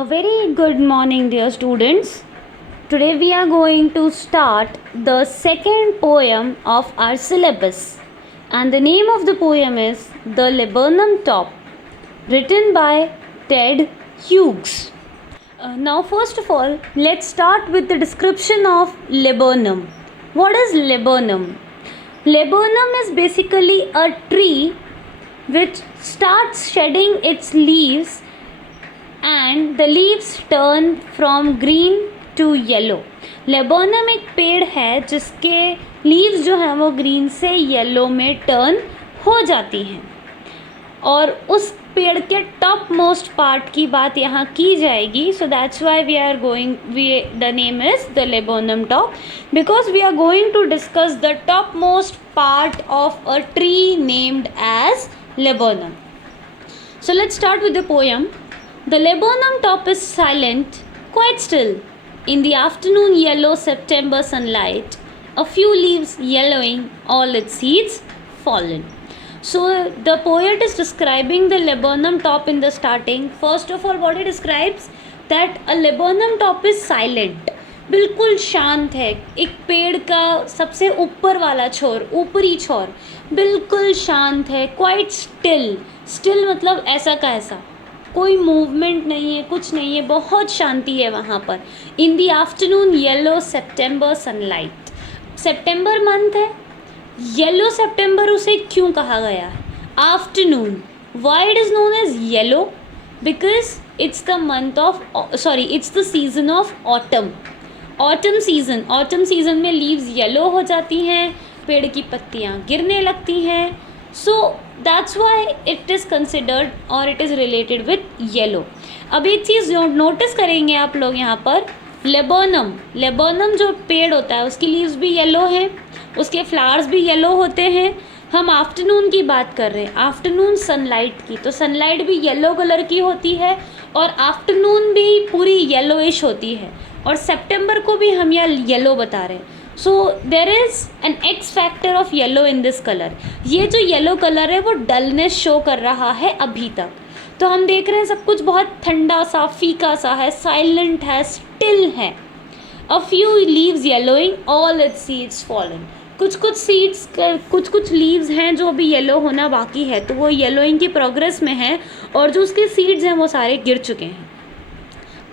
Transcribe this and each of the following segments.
A very good morning, dear students. Today we are going to start the second poem of our syllabus, and the name of the poem is The Laburnum Top, written by Ted Hughes. Now, first of all, let's start with the description of laburnum. What is laburnum? Laburnum is basically a tree which starts shedding its leaves and the leaves turn from green to yellow. लेबोनम एक पेड़ है जिसके leaves जो हैं वो green से yellow में turn हो जाती हैं, और उस पेड़ के टॉप मोस्ट पार्ट की बात यहाँ की जाएगी. So that's why the name is the laburnum top, because we are going to discuss the top most part of a tree named as laburnum. So let's start with the poem. The laburnum top is silent, quite still. In the afternoon yellow September sunlight, a few leaves yellowing, all its seeds fallen. So the poet is describing the laburnum top in the starting. First of all, what he describes that a laburnum top is silent. बिल्कुल शांत है. एक पेड़ का सबसे ऊपर वाला छोर, ऊपरी छोर बिल्कुल शांत है. Quite still. स्टिल मतलब ऐसा का ऐसा, कोई मूवमेंट नहीं है, कुछ नहीं है, बहुत शांति है वहाँ पर. In the afternoon yellow September sunlight. September month है, येलो सेप्टेम्बर उसे क्यों कहा गया है? Afternoon. Why it is known as yellow? Because it's the month of it's the season of autumn. Autumn season में लीव्स येलो हो जाती हैं, पेड़ की पत्तियाँ गिरने लगती हैं. So that's why it is considered और it is related with yellow. अब एक चीज़ नोटिस करेंगे आप लोग यहाँ पर, लेबोनम जो पेड़ होता है उसकी लीव्स भी येलो हैं, उसके फ्लावर्स भी येलो होते हैं. हम आफ्टरनून की बात कर रहे हैं, आफ्टरनून सनलाइट की, तो सनलाइट भी येलो कलर की होती है और आफ्टरनून भी पूरी येलोइश होती है, और सितंबर को भी हम यहाँ येलो बता रहे हैं. So there is an X factor of yellow in this colour. ये जो येलो कलर है वो डलनेस शो कर रहा है अभी तक. तो हम देख रहे हैं सब कुछ बहुत ठंडा सा, फीका सा है, साइलेंट है, स्टिल है. A few leaves yellowing, all it's seeds fallen. कुछ लीव्स हैं जो अभी येलो होना बाकी है, तो वो येलोइंग की प्रोग्रेस में है, और जो उसके सीड्स हैं वो सारे गिर चुके हैं.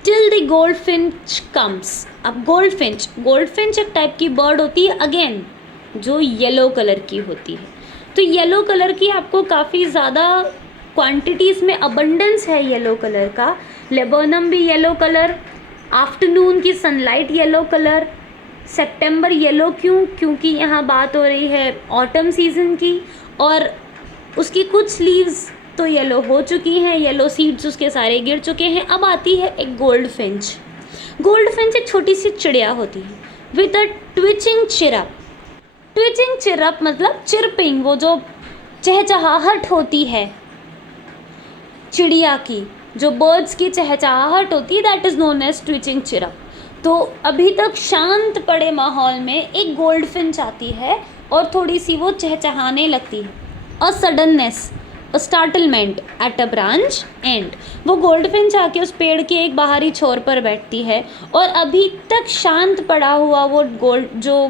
Till the goldfinch comes. अब गोल्डफिंच एक टाइप की बर्ड होती है अगेन, जो येलो कलर की होती है. तो येलो कलर की आपको काफ़ी ज़्यादा क्वांटिटीज़ में अबंडेंस है येलो कलर का. लेबोनम भी येलो कलर, आफ्टरनून की सनलाइट येलो कलर, सितंबर येलो क्यों? क्योंकि यहाँ बात हो रही है ऑटम सीजन की, और उसकी कुछ लीव्स तो येलो हो चुकी हैं, येलो सीड्स उसके सारे गिर चुके हैं. अब आती है एक गोल्डफिंच एक छोटी सी चिड़िया होती है विद अ ट्विचिंग चिरप मतलब चिरपिंग, वो जो चहचहाहट होती है चिड़िया की, जो बर्ड्स की चहचहाहट होती है, that is known as twitching chirp. तो अभी तक शांत पड़े माहौल में एक गोल्डफिंच आती है और थोड़ी सी वो चहचहाने लगती है. A suddenness, a startlement at a branch end. वो गोल्डफिंच आके उस पेड़ के एक बाहरी छोर पर बैठती है, और अभी तक शांत पड़ा हुआ वो जो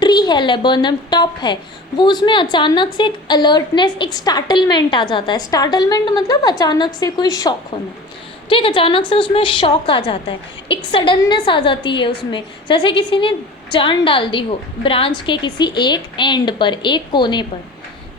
ट्री है, लेबोनम टॉप है, वो उसमें अचानक से एक अलर्टनेस, एक स्टार्टलमेंट आ जाता है. स्टार्टलमेंट मतलब अचानक से कोई शॉक होना. तो एक अचानक से उसमें शॉक आ जाता है, एक सडननेस आ जाती है उसमें, जैसे किसी ने जान डाल दी हो ब्रांच के किसी एक एंड पर, एक कोने पर.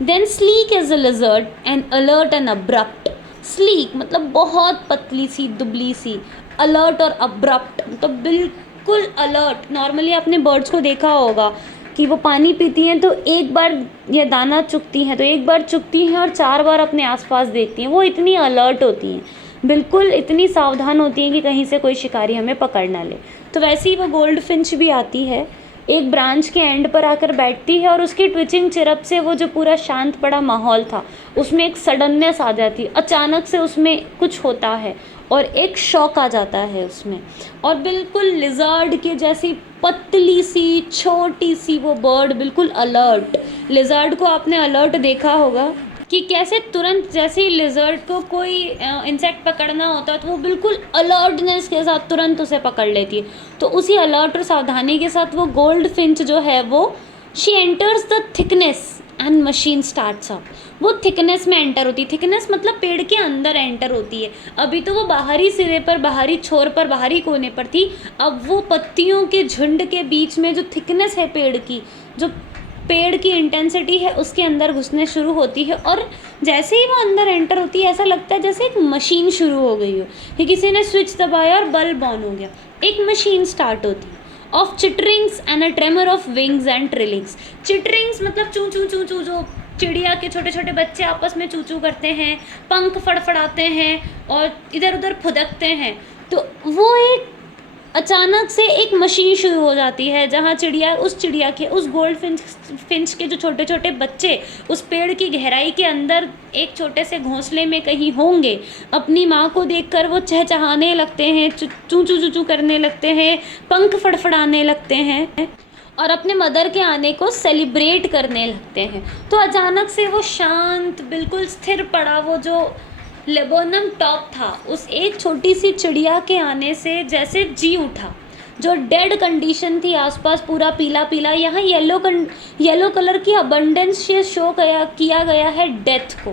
Then sleek as a lizard and alert and abrupt. Sleek मतलब बहुत पतली सी, दुबली सी. अलर्ट और अब्रप्ट मतलब बिल्कुल अलर्ट. नॉर्मली आपने बर्ड्स को देखा होगा कि वो पानी पीती हैं तो एक बार या दाना चुगती हैं तो एक बार चुगती हैं और 4 बार अपने आसपास देखती हैं. वो इतनी अलर्ट होती हैं, बिल्कुल इतनी सावधान होती हैं कि कहीं से कोई शिकारी हमें पकड़ ना ले. तो वैसे ही वो गोल्डफिंच भी आती है, एक ब्रांच के एंड पर आकर बैठती है, और उसकी ट्विचिंग चिरप से वो जो पूरा शांत पड़ा माहौल था उसमें एक सडननेस आ जाती है. अचानक से उसमें कुछ होता है और एक शॉक आ जाता है उसमें, और बिल्कुल लिजर्ड के जैसी पतली सी छोटी सी वो बर्ड बिल्कुल अलर्ट. लिजर्ड को आपने अलर्ट देखा होगा, कि कैसे तुरंत जैसे ही लिजर्ड को कोई इंसेक्ट पकड़ना होता है तो वो बिल्कुल अलर्टनेस के साथ तुरंत उसे पकड़ लेती है। तो उसी अलर्ट और सावधानी के साथ वो गोल्ड फिंच जो है वो she enters the thickness and machine starts up. वो थिकनेस में एंटर होती है। थिकनेस मतलब पेड़ के अंदर एंटर होती है। अभी तो वो बाहरी सिरे पर, बाहरी छोर पर, बाहरी कोने पर थी। अब वो पत्तियों के झुंड के बीच में जो थिकनेस है पेड़ की, जो पेड़ की इंटेंसिटी है, उसके अंदर घुसने शुरू होती है। और जैसे ही वो अंदर एंटर होती है ऐसा लगता है जैसे एक मशीन शुरू हो गई हो कि किसी ने स्विच दबाया और बल्ब ऑन हो गया। एक मशीन स्टार्ट होती है of चिटरिंग्स and a tremor of wings and trillings. चिटरिंग्स मतलब चू चू चू चू, जो चिड़िया के छोटे छोटे बच्चे आपस में चू चू करते हैं, पंख फड़फड़ाते हैं और इधर उधर फुदकते हैं। तो वो एक अचानक से एक मशीन शुरू हो जाती है जहाँ चिड़िया के, उस गोल्ड फिंच के जो छोटे छोटे बच्चे उस पेड़ की गहराई के अंदर एक छोटे से घोंसले में कहीं होंगे। अपनी माँ को देखकर वो चहचहाने लगते हैं, चू चू चू चू करने लगते हैं, पंख फड़फड़ाने लगते हैं और अपने मदर के आने को सेलिब्रेट करने लगते हैं। तो अचानक से वो शांत, बिल्कुल स्थिर पड़ा वो जो लेबोनम टॉप था, उस एक छोटी सी चिड़िया के आने से जैसे जी उठा। जो डेड कंडीशन थी आसपास पूरा पीला पीला, यहाँ येलो कलर की अबंडेंस से शो किया गया है डेथ को,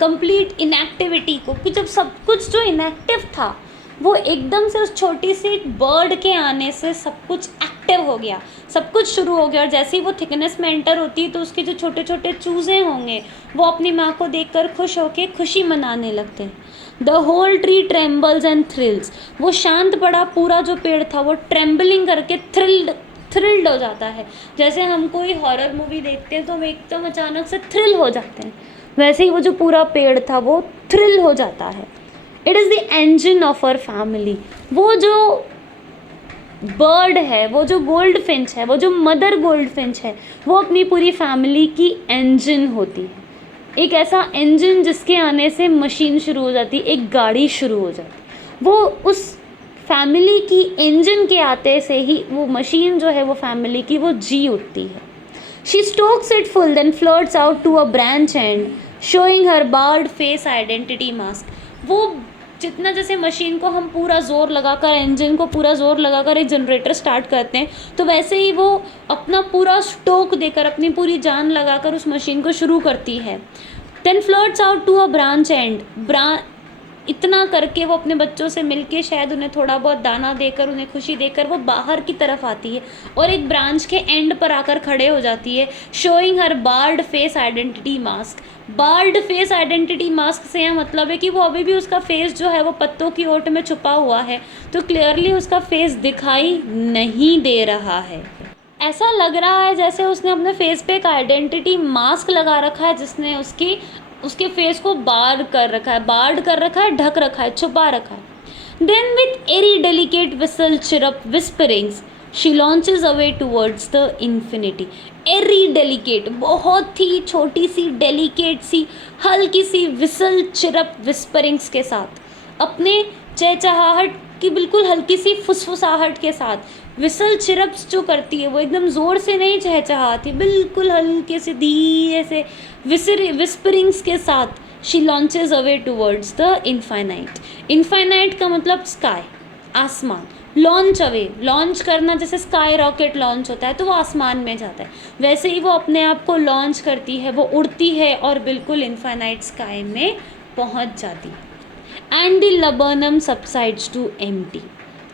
कंप्लीट इनएक्टिविटी को, कि जब सब कुछ जो इनएक्टिव था वो एकदम से उस छोटी सी बर्ड के आने से सब कुछ एक्टिव हो गया, सब कुछ शुरू हो गया। और जैसे ही वो थिकनेस में एंटर होती है तो उसके जो छोटे छोटे चूज़े होंगे वो अपनी माँ को देखकर खुश होकर खुशी मनाने लगते हैं। The whole tree trembles and thrills. वो शांत पड़ा पूरा जो पेड़ था वो ट्रेम्बलिंग करके थ्रिल्ड हो जाता है। जैसे हम कोई हॉरर मूवी देखते हैं तो हम एकदम अचानक से थ्रिल हो जाते हैं, वैसे ही वो जो पूरा पेड़ था वो थ्रिल हो जाता है। It is the engine of our family. वो जो बर्ड है, वो जो गोल्ड फिंच है, वो जो मदर गोल्ड फिंच है, वो अपनी पूरी फैमिली की इंजन होती है। एक ऐसा इंजन जिसके आने से मशीन शुरू हो जाती है, एक गाड़ी शुरू हो जाती है। वो उस फैमिली की इंजन के आते से ही वो मशीन जो है वो फैमिली की वो जी उठती है। She stokes it full then floats out to a branch and showing her bared face identity mask. वो जितना जैसे मशीन को हम पूरा ज़ोर लगाकर, इंजन को पूरा ज़ोर लगाकर एक जनरेटर स्टार्ट करते हैं, तो वैसे ही वो अपना पूरा स्टोक देकर, अपनी पूरी जान लगाकर उस मशीन को शुरू करती है। Then floats out to a branch and. इतना करके वो अपने बच्चों से मिलके, शायद उन्हें थोड़ा बहुत दाना देकर, उन्हें खुशी देकर वो बाहर की तरफ आती है और एक ब्रांच के एंड पर आकर खड़े हो जाती है, showing her bared face identity mask. Bared face identity mask से यह मतलब है कि वो अभी भी उसका फेस जो है वो पत्तों की ओट में छुपा हुआ है, तो क्लियरली उसका फेस दिखाई नहीं दे रहा है। ऐसा लग रहा है जैसे उसने अपने फेस पे एक आइडेंटिटी मास्क लगा रखा है, जिसने उसके फेस को बार्ड कर रखा है, ढक रखा है, छुपा रखा है। Then with eerie delicate whistle chirp whisperings she launches away towards the infinity. Eerie delicate, बहुत ही छोटी सी, डेलिकेट सी, हल्की सी विसल चिरप विस्परिंग्स के साथ, अपने चहचहाहट की बिल्कुल हल्की सी फुसफुसाहट के साथ, विसल चिरप्स जो करती है वो एकदम ज़ोर से नहीं चहचहाती, बिल्कुल हल्के से धीरे से विस्परिंग्स के साथ she launches away towards the infinite. Infinite का मतलब स्काई, आसमान। लॉन्च अवे, लॉन्च करना, जैसे स्काई रॉकेट लॉन्च होता है तो वो आसमान में जाता है, वैसे ही वो अपने आप को लॉन्च करती है, वो उड़ती है और बिल्कुल इनफाइनाइट स्काई में पहुंच जाती है। And the laburnum subsides to empty.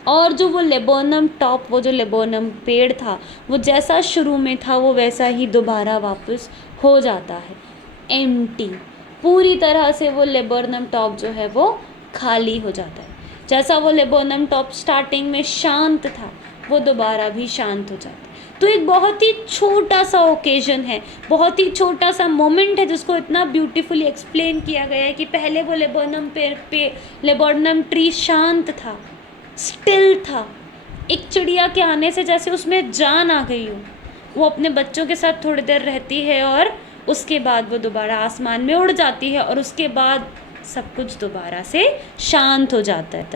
और जो वो लेबोनम टॉप, वो जो लेबोनम पेड़ था, वो जैसा शुरू में था वो वैसा ही दोबारा वापस हो जाता है, एम्प्टी। पूरी तरह से वो लेबोनम टॉप जो है वो खाली हो जाता है। जैसा वो लेबोनम टॉप स्टार्टिंग में शांत था वो दोबारा भी शांत हो जाता है। तो एक बहुत ही छोटा सा ओकेजन है, बहुत ही छोटा सा मोमेंट है जिसको इतना ब्यूटीफुली एक्सप्लेन किया गया है कि पहले वो लेबोनम पेड़ पे लेबोनम ट्री शांत था, स्टिल था। एक चिड़िया के आने से जैसे उसमें जान आ गई हो, वो अपने बच्चों के साथ थोड़ी देर रहती है और उसके बाद वो दोबारा आसमान में उड़ जाती है और उसके बाद सब कुछ दोबारा से शांत हो जाता है।